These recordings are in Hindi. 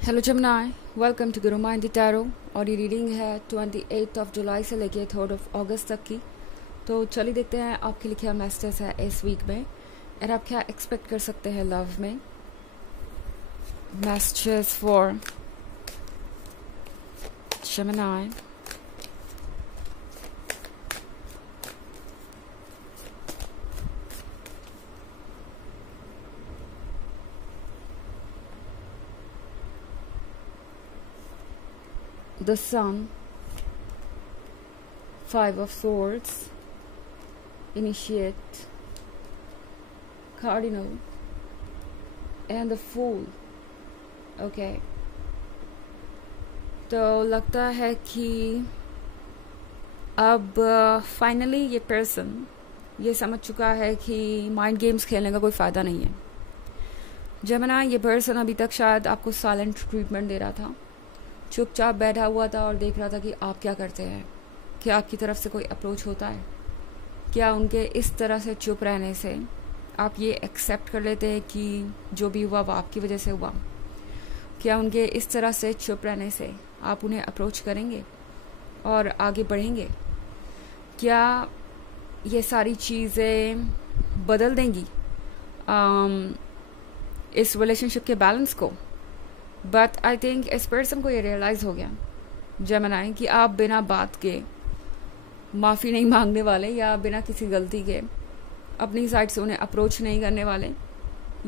Hello जमनाई, welcome to Guru mind tarot. और ये रीडिंग है 28 जुलाई से लेके 3 अगस्त तक की। तो चलिए देखते हैं आपके लिए क्या मैसेज है इस वीक में और आप क्या एक्सपेक्ट कर सकते हैं लव में। Messages for जमनाई। The Sun, 5 of Swords, Initiate, Cardinal, and the Fool. Okay. तो लगता है कि अब फाइनली ये पर्सन ये समझ चुका है कि माइंड गेम्स खेलने का कोई फ़ायदा नहीं है। जमना, ये पर्सन अभी तक शायद आपको साइलेंट ट्रीटमेंट दे रहा था, चुपचाप बैठा हुआ था और देख रहा था कि आप क्या करते हैं, क्या आपकी तरफ से कोई अप्रोच होता है, क्या उनके इस तरह से चुप रहने से आप ये एक्सेप्ट कर लेते हैं कि जो भी हुआ वो आपकी वजह से हुआ, क्या उनके इस तरह से चुप रहने से आप उन्हें अप्रोच करेंगे और आगे बढ़ेंगे, क्या ये सारी चीज़ें बदल देंगी इस रिलेशनशिप के बैलेंस को। बट आई थिंक इस पर्सन को ये रियलाइज़ हो गया जेमिनी कि आप बिना बात के माफ़ी नहीं मांगने वाले, या बिना किसी गलती के अपनी साइड से उन्हें अप्रोच नहीं करने वाले,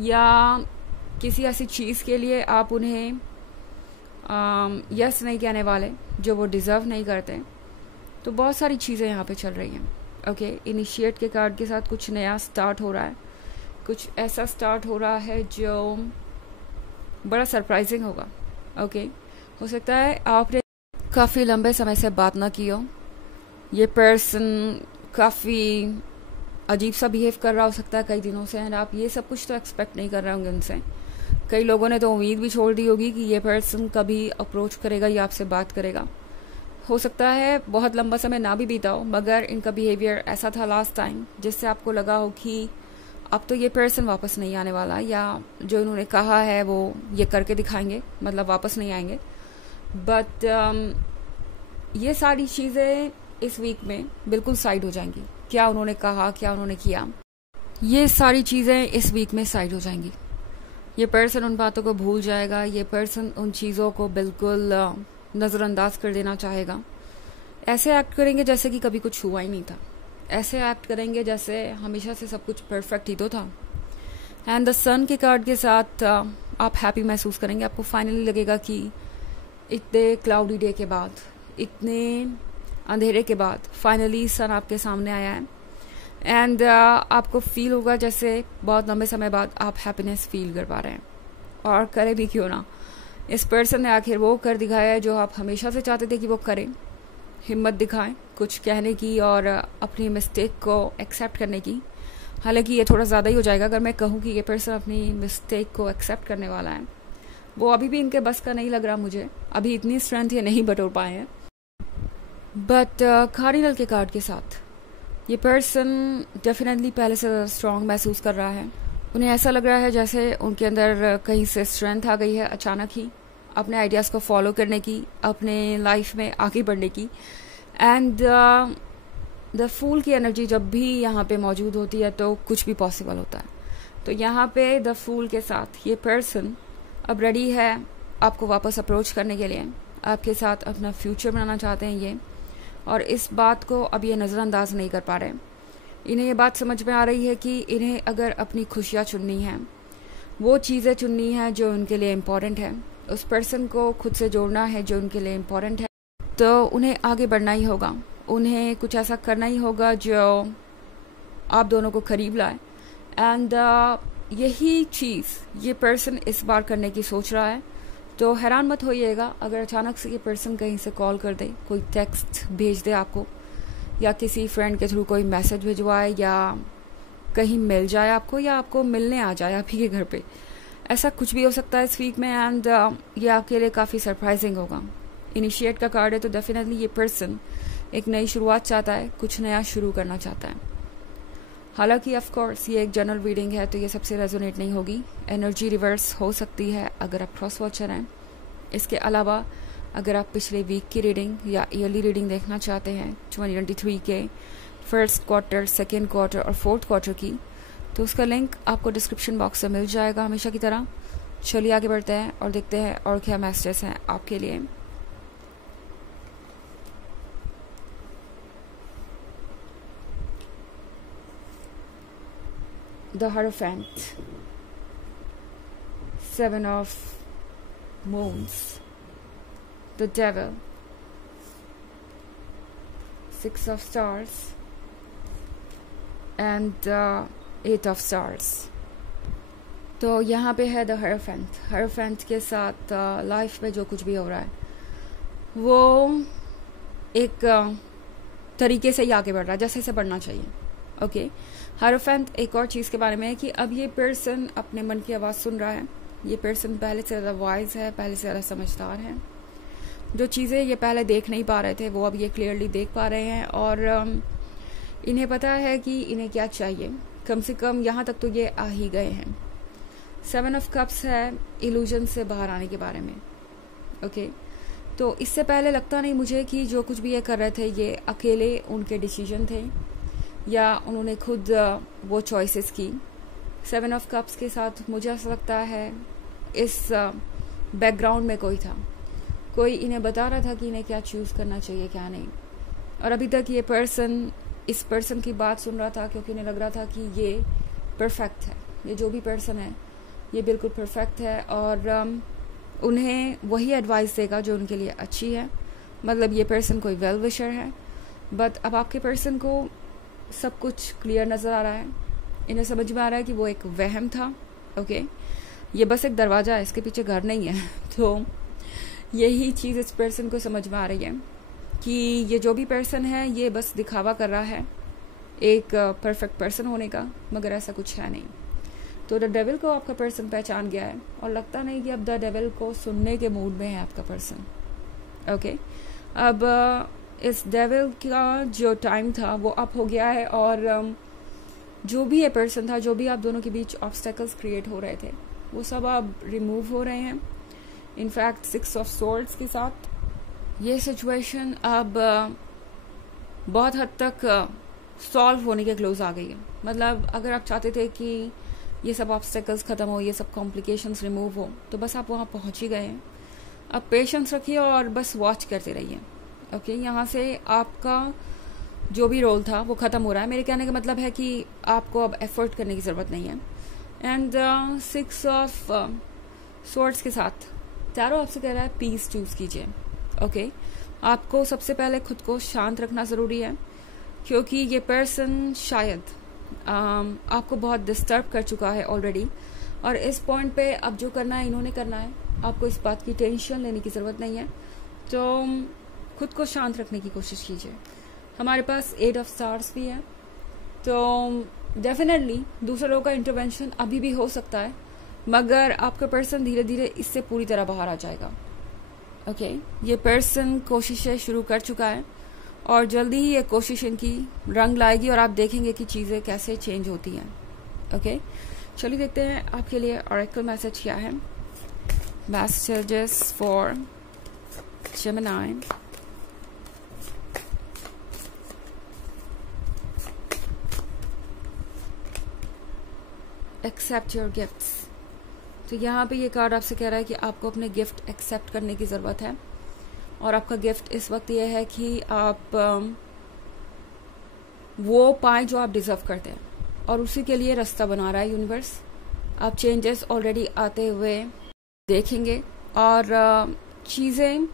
या किसी ऐसी चीज़ के लिए आप उन्हें यस नहीं कहने वाले जो वो डिज़र्व नहीं करते। तो बहुत सारी चीज़ें यहाँ पे चल रही हैं। ओके, इनिशिएट के कार्ड के साथ कुछ नया स्टार्ट हो रहा है, कुछ ऐसा स्टार्ट हो रहा है जो बड़ा सरप्राइजिंग होगा। ओके, हो सकता है आपने काफ़ी लंबे समय से बात ना की हो, ये पर्सन काफ़ी अजीब सा बिहेव कर रहा हो सकता है कई दिनों से, एंड आप ये सब कुछ तो एक्सपेक्ट नहीं कर रहे होंगे उनसे। कई लोगों ने तो उम्मीद भी छोड़ दी होगी कि ये पर्सन कभी अप्रोच करेगा या आपसे बात करेगा। हो सकता है बहुत लंबा समय ना भी बीता हो, मगर इनका बिहेवियर ऐसा था लास्ट टाइम जिससे आपको लगा हो कि अब तो ये पर्सन वापस नहीं आने वाला, या जो इन्होंने कहा है वो ये करके दिखाएंगे, मतलब वापस नहीं आएंगे। बट ये सारी चीज़ें इस वीक में बिल्कुल साइड हो जाएंगी। क्या उन्होंने कहा, क्या उन्होंने किया, ये सारी चीज़ें इस वीक में साइड हो जाएंगी। ये पर्सन उन बातों को भूल जाएगा, ये पर्सन उन चीज़ों को बिल्कुल नज़रअंदाज कर देना चाहेगा। ऐसे एक्ट करेंगे जैसे कि कभी कुछ हुआ ही नहीं था, ऐसे एक्ट करेंगे जैसे हमेशा से सब कुछ परफेक्ट ही तो था। एंड द सन के कार्ड के साथ आप हैप्पी महसूस करेंगे। आपको फाइनली लगेगा कि इतने क्लाउडी डे के बाद, इतने अंधेरे के बाद फाइनली सन आपके सामने आया है। एंड आपको फील होगा जैसे बहुत लंबे समय बाद आप हैप्पीनेस फील कर पा रहे हैं। और करे भी क्यों ना, इस पर्सन ने आखिर वो कर दिखाया है जो आप हमेशा से चाहते थे कि वो करें। हिम्मत दिखाएं कुछ कहने की और अपनी मिस्टेक को एक्सेप्ट करने की। हालांकि ये थोड़ा ज़्यादा ही हो जाएगा अगर मैं कहूँ कि ये पर्सन अपनी मिस्टेक को एक्सेप्ट करने वाला है। वो अभी भी इनके बस का नहीं लग रहा मुझे, अभी इतनी स्ट्रेंथ ये नहीं बटोर पाए हैं। बट कार्डिनल के कार्ड के साथ ये पर्सन डेफिनेटली पहले से स्ट्रांग महसूस कर रहा है। उन्हें ऐसा लग रहा है जैसे उनके अंदर कहीं से स्ट्रेंथ आ गई है अचानक ही, अपने आइडियाज़ को फॉलो करने की, अपने लाइफ में आगे बढ़ने की। एंड द फूल की एनर्जी जब भी यहाँ पे मौजूद होती है तो कुछ भी पॉसिबल होता है। तो यहाँ पे द फूल के साथ ये पर्सन अब रेडी है आपको वापस अप्रोच करने के लिए, आपके साथ अपना फ्यूचर बनाना चाहते हैं ये, और इस बात को अब ये नज़रअंदाज नहीं कर पा रहे। इन्हें ये बात समझ में आ रही है कि इन्हें अगर अपनी खुशियाँ चुननी हैं, वो चीज़ें चुननी हैं जो उनके लिए इम्पॉर्टेंट है, उस पर्सन को खुद से जोड़ना है जो उनके लिए इम्पॉर्टेंट है, तो उन्हें आगे बढ़ना ही होगा। उन्हें कुछ ऐसा करना ही होगा जो आप दोनों को करीब लाए। एंड यही चीज़ ये पर्सन इस बार करने की सोच रहा है। तो हैरान मत होइएगा अगर अचानक से ये पर्सन कहीं से कॉल कर दे, कोई टेक्स्ट भेज दे आपको, या किसी फ्रेंड के थ्रू कोई मैसेज भिजवाए, या कहीं मिल जाए आपको, या आपको मिलने आ जाए आप ही के घर पे। ऐसा कुछ भी हो सकता है इस वीक में। एंड ये आपके लिए काफ़ी सरप्राइजिंग होगा। इनिशिएट का कार्ड है तो डेफिनेटली ये पर्सन एक नई शुरुआत चाहता है, कुछ नया शुरू करना चाहता है। हालांकि ऑफ कोर्स ये एक जनरल रीडिंग है तो ये सबसे रेजोनेट नहीं होगी। एनर्जी रिवर्स हो सकती है अगर आप क्रॉस वॉचर हैं, इसके अलावा अगर आप पिछले वीक की रीडिंग या ईयरली रीडिंग देखना चाहते हैं 2023 के फर्स्ट क्वार्टर, सेकेंड क्वार्टर और फोर्थ क्वार्टर की, तो उसका लिंक आपको डिस्क्रिप्शन बॉक्स में मिल जाएगा हमेशा की तरह। चलिए आगे बढ़ते हैं और देखते हैं और क्या मैसेजेस हैं आपके लिए। The Hierophant, 7 of Moons, the Devil, 6 of Stars and 8 of Stars। तो यहाँ पे है द Hierophant के साथ लाइफ में जो कुछ भी हो रहा है वो एक तरीके से ही आगे बढ़ रहा है जैसे इसे बढ़ना चाहिए। ओके, Hierophant एक और चीज़ के बारे में है कि अब ये पर्सन अपने मन की आवाज़ सुन रहा है। ये पर्सन पहले से ज़्यादा वाइज है, पहले से ज़्यादा समझदार है। जो चीज़ें ये पहले देख नहीं पा रहे थे वो अब ये क्लियरली देख पा रहे हैं और इन्हें पता है कि इन्हें क्या चाहिए। कम से कम यहाँ तक तो ये आ ही गए हैं। 7 ऑफ कप्स है इल्यूजन से बाहर आने के बारे में। ओके, तो इससे पहले लगता नहीं मुझे कि जो कुछ भी ये कर रहे थे ये अकेले उनके डिसीजन थे या उन्होंने खुद वो चॉइसेस की। 7 ऑफ कप्स के साथ मुझे ऐसा लगता है इस बैकग्राउंड में कोई था, कोई इन्हें बता रहा था कि इन्हें क्या चूज़ करना चाहिए क्या नहीं। और अभी तक ये पर्सन इस पर्सन की बात सुन रहा था क्योंकि इन्हें लग रहा था कि ये परफेक्ट है, ये जो भी पर्सन है ये बिल्कुल परफेक्ट है और उन्हें वही एडवाइस देगा जो उनके लिए अच्छी है। मतलब ये पर्सन कोई वेल विशर है। बट अब आपके पर्सन को सब कुछ क्लियर नज़र आ रहा है, इन्हें समझ में आ रहा है कि वो एक वहम था। ओके, ये बस एक दरवाज़ा है, इसके पीछे घर नहीं है। तो यही चीज़ इस पर्सन को समझ में आ रही है कि ये जो भी पर्सन है ये बस दिखावा कर रहा है एक परफेक्ट पर्सन होने का, मगर ऐसा कुछ है नहीं। तो द डेविल को आपका पर्सन पहचान गया है और लगता नहीं कि अब द डेविल को सुनने के मूड में है आपका पर्सन। ओके, अब इस डेविल का जो टाइम था वो अप हो गया है और जो भी ये पर्सन था, जो भी आप दोनों के बीच ऑब्स्टेकल्स क्रिएट हो रहे थे वो सब अब रिमूव हो रहे हैं। इनफैक्ट 6 ऑफ सोर्ड्स के साथ ये सिचुएशन अब बहुत हद तक सॉल्व होने के क्लोज आ गई है। मतलब अगर आप चाहते थे कि ये सब ऑब्स्टेकल्स ख़त्म हो, ये सब कॉम्प्लिकेशंस रिमूव हो, तो बस आप वहाँ पहुँच ही गए हैं। अब पेशेंस रखिए और बस वॉच करते रहिए। ओके, यहाँ से आपका जो भी रोल था वो ख़त्म हो रहा है। मेरे कहने का मतलब है कि आपको अब एफर्ट करने की ज़रूरत नहीं है। एंड 6 ऑफ सोर्ड्स के साथ टैरो आपसे कह रहा है पीस चूज़ कीजिए। ओके, आपको सबसे पहले खुद को शांत रखना ज़रूरी है क्योंकि ये पर्सन शायद आपको बहुत डिस्टर्ब कर चुका है ऑलरेडी और इस पॉइंट पे अब जो करना है इन्होंने करना है। आपको इस बात की टेंशन लेने की ज़रूरत नहीं है। तो खुद को शांत रखने की कोशिश कीजिए। हमारे पास 8 ऑफ स्टार्स भी है, तो डेफिनेटली दूसरे लोगों का इंटरवेंशन अभी भी हो सकता है, मगर आपका पर्सन धीरे धीरे इससे पूरी तरह बाहर आ जाएगा। ओके, ये पर्सन कोशिशें शुरू कर चुका है और जल्दी ही ये कोशिश इनकी रंग लाएगी और आप देखेंगे कि चीज़ें कैसे चेंज होती हैं। ओके, चलिए देखते हैं आपके लिए ऑरेकल मैसेज क्या है। Messages for Gemini. Accept your gifts. तो यहाँ पे ये कार्ड आपसे कह रहा है कि आपको अपने गिफ्ट एक्सेप्ट करने की ज़रूरत है और आपका गिफ्ट इस वक्त ये है कि आप वो पाएं जो आप डिज़र्व करते हैं और उसी के लिए रास्ता बना रहा है यूनिवर्स। आप चेंजेस ऑलरेडी आते हुए देखेंगे और चीज़ें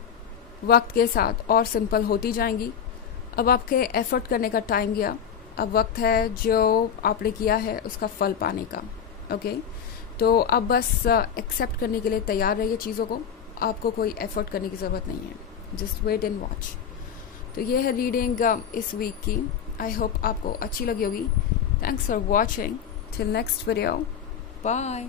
वक्त के साथ और सिंपल होती जाएंगी। अब आपके एफर्ट करने का टाइम गया, अब वक्त है जो आपने किया है उसका फल पाने का। ओके, तो अब बस एक्सेप्ट करने के लिए तैयार रहिए चीज़ों को, आपको कोई एफर्ट करने की ज़रूरत नहीं है, जस्ट वेट एंड वॉच। तो ये है रीडिंग इस वीक की। आई होप आपको अच्छी लगी होगी। Thanks for watching. Till next video, bye.